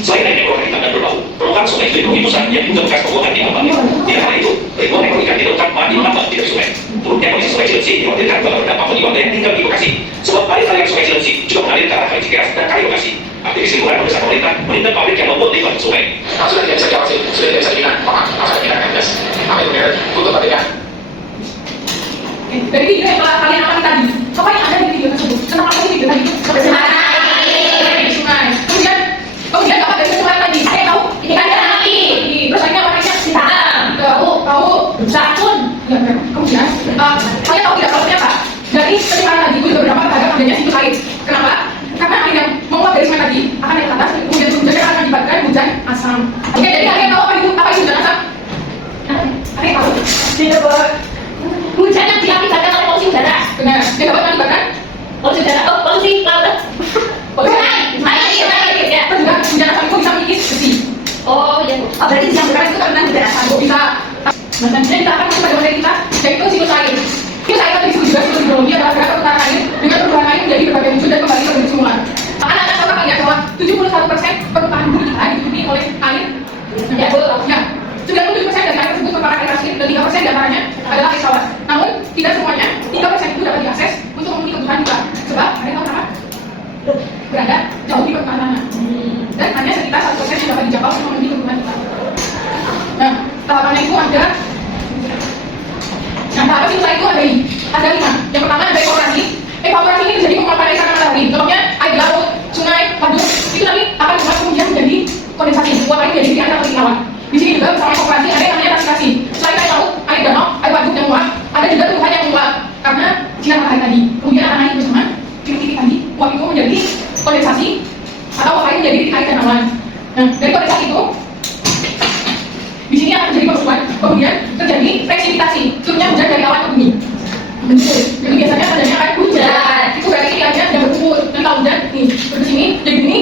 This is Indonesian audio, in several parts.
Selain naiknya kolam hitam dan berbau, permukaan sungai dilindungi pusat yang juga bekas pembuangan di tempatnya. Tidak hanya itu, ribuan ekor ikan ditemukan mati tambang di sungai. Turunnya kondisi sungai Cilengsi dikhawatirkan bakal berdampak bagi warga yang tinggal di Bekasi. Sebab air aliran sungai Cilengsi juga mengalir ke arah Kali Cikeas dan Kali Bekasi. Aktivis lingkungan mendesak pemerintah menindak pabrik yang membuat limbah ke sungai. Sudah tidak bisa diawasi, sudah tidak bisa dibina, maka harus ada tindakan tegas. Apa itu merek? Tutup pabriknya. Dari video yang kalian amati tadi, apa yang ada di video tersebut? Tentang apa sih video tadi? Sampai di sungai. Kemudian apa dari sungai tadi? Saya tahu ini kan mati. Terus akhirnya warnanya hitam. Tahu sabun. Kemudian kalian tahu tidak tahunya apa? Dari ketika tadi itu juga berdampak terhadap adanya siklus air. Kenapa? Karena air yang menguap dari sungai tadi akan naik ke atas, kemudian hujan akan mengakibatkan hujan asam. Oke, jadi kalian tahu apa itu hujan asam? Kalian tahu? Tidak boleh. Hujan yang diakibatkan oleh polusi udara. Benar. Yang dapat mengakibatkan polusi udara. Oh, polusi laut. Polusi air. Ya. Juga hujan asam itu bisa mengikis besi. Oh, iya. Oh, berarti yang berat itu karena hujan asam. Bisa. Nah, selanjutnya kita akan masuk pada materi kita, yaitu siklus air. Siklus air disebut juga siklus hidrologi adalah gerakan perputaran air dengan perubahan air menjadi berbagai wujud dan kembali ke bentuk semula. Anak-anak tahu kalian bahwa 71% permukaan bumi kita ditutupi oleh air. Ya. 97% dari air tersebut merupakan air asin dan 3% diantaranya adalah air tawar. Namun, tidak semuanya 3% itu dapat diakses untuk memenuhi kebutuhan kita. Sebab, kalian tahu kenapa? Berada jauh di permukaan tanah. Dan hanya sekitar 1% yang dapat dijangkau untuk memenuhi kebutuhan kita. Nah, tahapannya itu ada. Nah, tahapan siklus itu ada 5. Yang pertama ada evaporasi. Evaporasi ini terjadi penguapan air karena matahari. Contohnya air laut, sungai, waduk. Itu nanti akan menguap kemudian menjadi kondensasi. Uap air menjadi air atau awan. Di sini juga bersama evaporasi ada yang namanya transpirasi. Selain air laut, air danau, air waduk yang menguap, ada juga tumbuhan yang menguap karena sinar matahari tadi. Kemudian akan naik bersama titik-titik tadi. Uap itu menjadi kondensasi atau uap air menjadi air dan awan. Nah, dari kondensasi itu di sini akan terjadi penguapan, kemudian terjadi presipitasi, turunnya hujan dari awan ke bumi. Jadi biasanya adanya air hujan. Itu berarti ini airnya sudah berkumpul. Dan kalau hujan, nih, turun ke sini, jadi gini,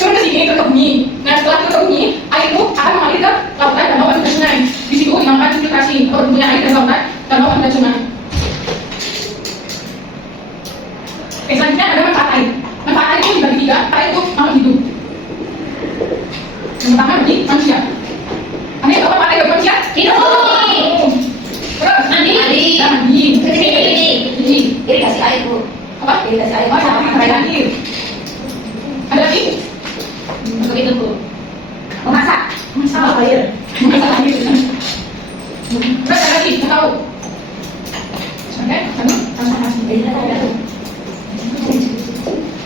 turun ke sini, ke bumi. Nah, setelah turun ke bumi, air itu akan mengalir ke lautan, danau, dan sungai. Di situ dinamakan infiltrasi, berbentuknya air dari lautan, danau, dan sungai. Oke, selanjutnya ada manfaat air. Manfaat air itu dibagi 3. Air itu makhluk hidup. Yang pertama bagi manusia. Ada apa manfaat air bagi manusia? Hidup. Terus mandi. Irigasi air, Bu. Apa? Irigasi air. Oh, sama air. Ada lagi? Untuk itu, Bu. Memasak. Masak air. Masak air. Terus ada lagi? Nggak tahu. Oke, transportasi.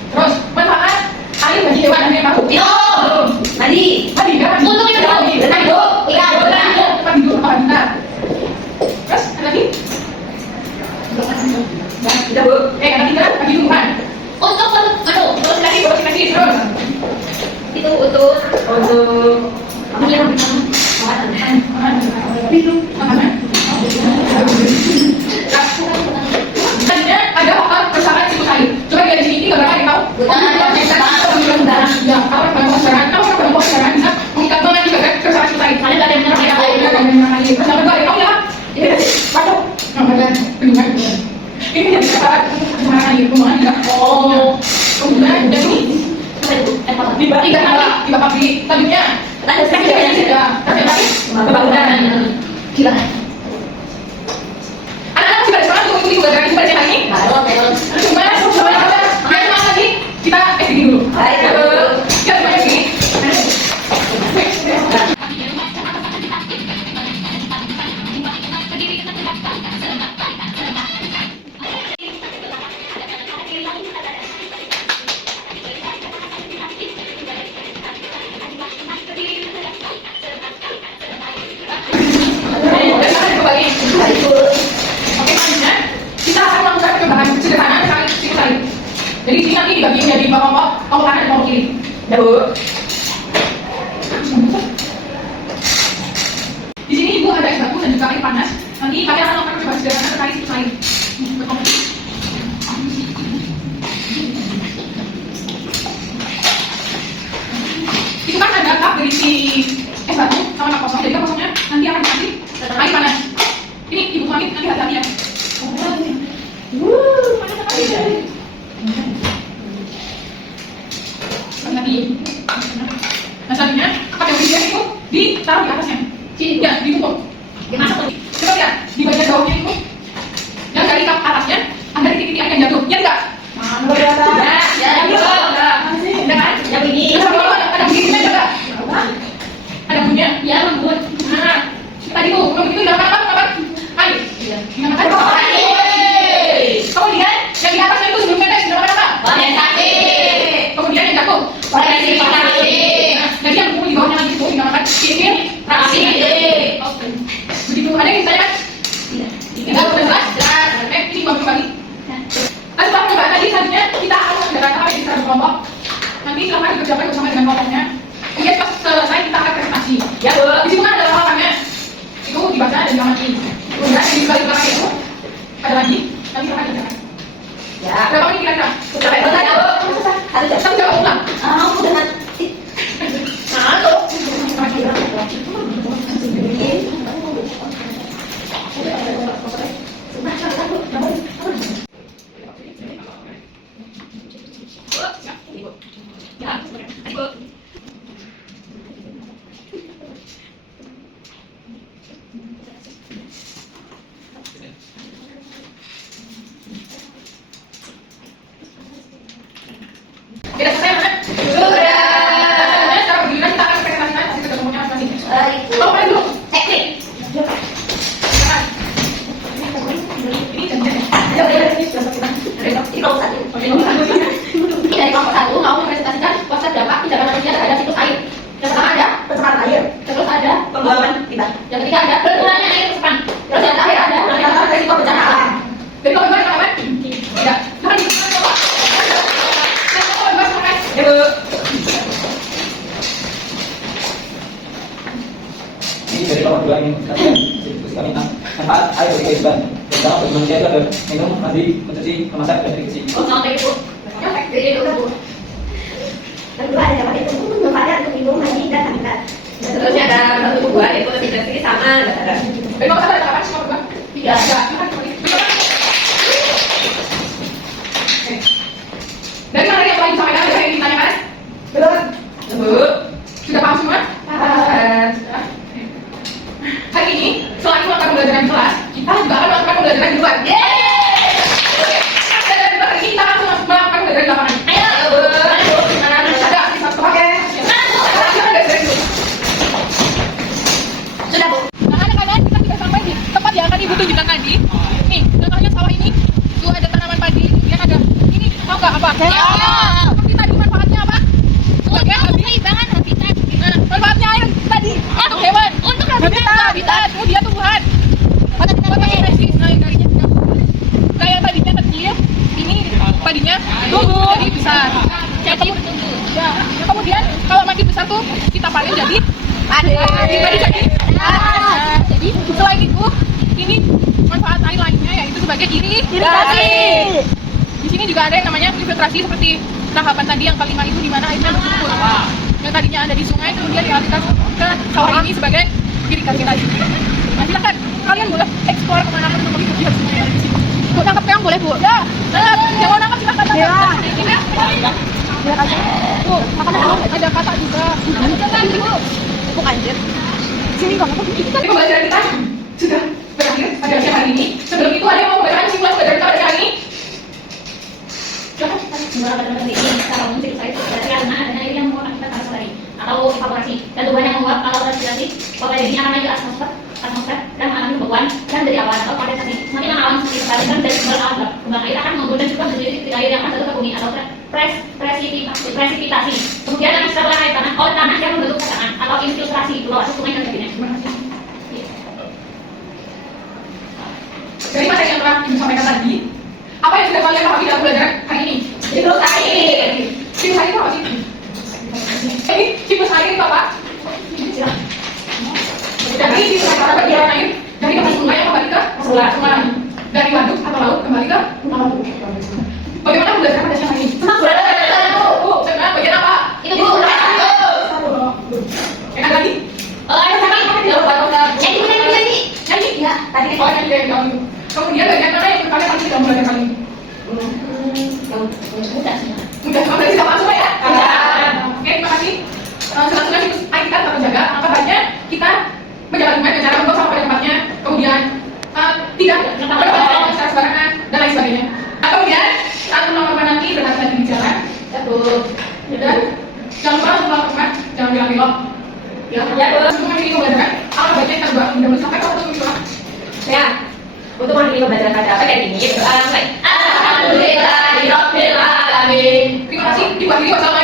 Terus manfaat air bagi hewan ada yang tahu? Minum. Mandi. Mandi kan? Untuk itu, Bu. Berenang, Bu. Ikan. Tempat tidur, apa kita? Terus ada lagi? Sudah, Bu. Ada 3 bagi tumbuhan. Untuk Terus lagi terus. itu untuk minum. Minum makanan. Selanjutnya ada faktor kerusakan siklus air. Coba lihat di sini beberapa yang tahu. Ya, apa kerusakan? Kalau kerusakan bisa mengikat mengakibatkan kerusakan siklus air. Kalian ada yang menyerang air. Terus yang kedua tahu ya? Batuk. Bendungan. Ini jadi kerusakan air. Bendungan juga. Oh. Kemudian jadi di pabrik. Selanjutnya Kebangunan. Gila. anak-anak sudah sekolah untuk mengikuti tugas dari hari ini. Cuma lagi kita SD dulu. Kita semuanya sini. Kita akan melakukan perkembangan sederhana sekali siklus air. Jadi sini nanti dibagi menjadi 2 kelompok kanan dan kelompok kiri. Ya, Bu. Di sini Ibu ada es batu dan juga air panas. Nanti kalian akan melakukan percobaan sederhana terkait siklus air. Itu kan ada kap berisi es batu sama kap kosong. Jadi kap kosongnya nanti akan dikasih air panas. Ini Ibu tuangin nanti hati-hati ya. Panas sekali. Lagi. taruh di atasnya. Sini. Ya, ditutup. Dimasak tuh. Coba lihat di bagian bawahnya itu, yang dari kap atasnya ada titik-titik air yang jatuh. Ya enggak? Ya, Udah kan? yang ini. Terus sama ada bunyinya juga. Ada bunyinya. Ya, lembut. Nah, tadi tuh belum itu dinamakan apa? Air. Dinamakan apa? Kemudian yang di atasnya itu sebelum netes dinamakan apa? Kondensasi. Kemudian yang jatuh. Kondensasi. Nah, jadi yang kumpul di bawahnya lagi itu dinamakan filtrasi. Oke. Begitu ada yang ditanyakan? Tidak sudah jelas? Jelas. Ini kembali. Nah, setelah percobaan tadi selanjutnya kita akan mengadakan apa yang disebut kelompok. Nanti silahkan dikerjakan bersama dengan kelompoknya. Kemudian pas selesai kita akan presentasi. Ya, di situ kan ada laporannya. Itu dibaca dan diamati. Kemudian di balik belakang itu ada lagi. Nanti silahkan dikerjakan. Ya. Berapa menit kira-kira? Sampai selesai. Satu jam. Satu jam ulang. Udah nanti. Halo. Tidak selesai, mana? Sudah. Selanjutnya secara bergiliran kita akan presentasikan hasil ketemunya masing-masing. Oh, mana dulu? Teknik. Silakan. Ini janjian. Ini kelompok satu. Ini dari kelompok satu mau mempresentasikan konsep dampak tindakan manusia terhadap siklus air. Yang pertama ada pencemaran air. Terus ada pembuangan limbah. Yang ketiga ada berkurangnya air tersepan. Terus yang terakhir ada penanganan risiko bencana alam. Dari kalau bebas, silakan. Tidak. Silakan. Kalau bebas, silakan. Ya, Bu. Ini dari kelompok 2 ini diskusi kami tentang manfaat air bagi kehidupan. Pertama bagi manusia itu ada minum, mandi, mencuci, memasak, dan berbersih. Oh, sampai itu. Jadi itu Bu. Kedua ada dapat itu manfaatnya untuk minum, mandi, dan habitat. Seterusnya ada satu dua itu lebih bersih sama ada. Dari kalau ada kapan sih kalau bebas? Tiga. Silakan. Dari mana yang paling disampaikan dari yang ditanyakan? Belum. Bu, sudah paham semua? Sudah. Hari ini, selain melakukan pembelajaran di kelas, kita juga akan melakukan pembelajaran di luar. Yeay! Dan hari ini kita akan melakukan pembelajaran di lapangan. Ayo, Bu. Mana ada di satu pakai. Silakan dari dulu. Sudah Bu. Nah, anak-anak kita sudah sampai di tempat yang akan Ibu tunjukkan tadi. Nih, contohnya sawah ini, tuh ada tanaman padi, kemudian ada ini, tahu nggak apa? Seperti tadi manfaatnya apa? Sebagai Keseimbangan habitat. Nah, manfaatnya air tadi untuk hewan, Untuk habitat, kemudian tumbuhan, fotosintesis. Nah, yang tadinya juga kayak tadinya kecil, ini padinya tumbuh jadi besar. Jadi bertumbuh. Ya, nah, kemudian kalau makin besar tuh kita panen jadi padi jadi. Nah, jadi selain itu, ini manfaat air lainnya yaitu sebagai irigasi. Di sini juga ada yang namanya filtrasi seperti tahapan tadi yang kelima itu di mana airnya berkumpul. Yang tadinya ada di sungai kemudian dialirkan ke sawah ini sebagai irigasi tadi. Nah, silakan kalian boleh eksplor kemana-mana untuk melihat semua yang ada di sini. Bu, tangkap yang boleh Bu? Ya, yang mau nangkap silakan tangkap. Ya, Bu, makanya ada kata juga. Bu, Bu anjir. Sini bang, tapi pembelajaran kita sudah berakhir pada siang hari ini. Sebelum itu ada yang mau membacakan simulasi pembelajaran kita pada siang hari ini? Silakan. Sebenarnya pada ini kalau musik saya itu berarti karena adanya air yang menguap akibat panas matahari atau evaporasi dan tubuhan yang menguap kalau transpirasi uap ini akan naik ke atmosfer dan mengalami pembekuan dan dari awan atau kondensasi. Semakin lama awan semakin teralirkan dari sumber awan kembang air akan membuat dan juga menjadi titik air yang akan jatuh ke bumi atau presipitasi. Kemudian akan diserap oleh tanah yang membentuk pasangan atau infiltrasi di bawah sungai dan sebagainya. Terima kasih. Dari materi yang telah Ibu sampaikan tadi, apa yang sudah kalian pahami dalam pembelajaran hari ini? Siklus air. Siklus air itu apa sih? Jadi, siklus air itu apa? Jadi, siklus air adalah perjalanan air dari tempat sungai kembali ke sungai, dari waduk atau laut kembali ke laut. Bagaimana pembelajaran pada siang hari ini? Bu, sebenarnya bagian apa? Itu Bu. Yang ada lagi? Ada sama. Tidak lupa Nyanyi. nyanyi. Ya, tadi Oh, nyanyi dari dahulu. Kemudian bagian mana yang kalian pasti dalam pembelajaran kali ini? mudah sih. Mudah, berarti sama semua ya? Oke, terima kasih. Selanjutnya siklus air kita tetap terjaga. Angka banyak kita menjalankan cara membuang sampah pada tempatnya, kemudian tidak berpengaruh secara sembarangan dan lain sebagainya. Kemudian saat menolong nanti berhati-hati di jalan, dan jangan lupa untuk melakukan jangan bilang belok. Ya, untuk mengakhiri pembelajaran, kalau baca kita buat mudah-mudahan sampai kalau itu Ya, untuk mengakhiri pembelajaran pada apa kayak gini, berdoa mulai. Alhamdulillahirobbilalamin. Terima kasih. Ibu akhiri wassalamualaikum.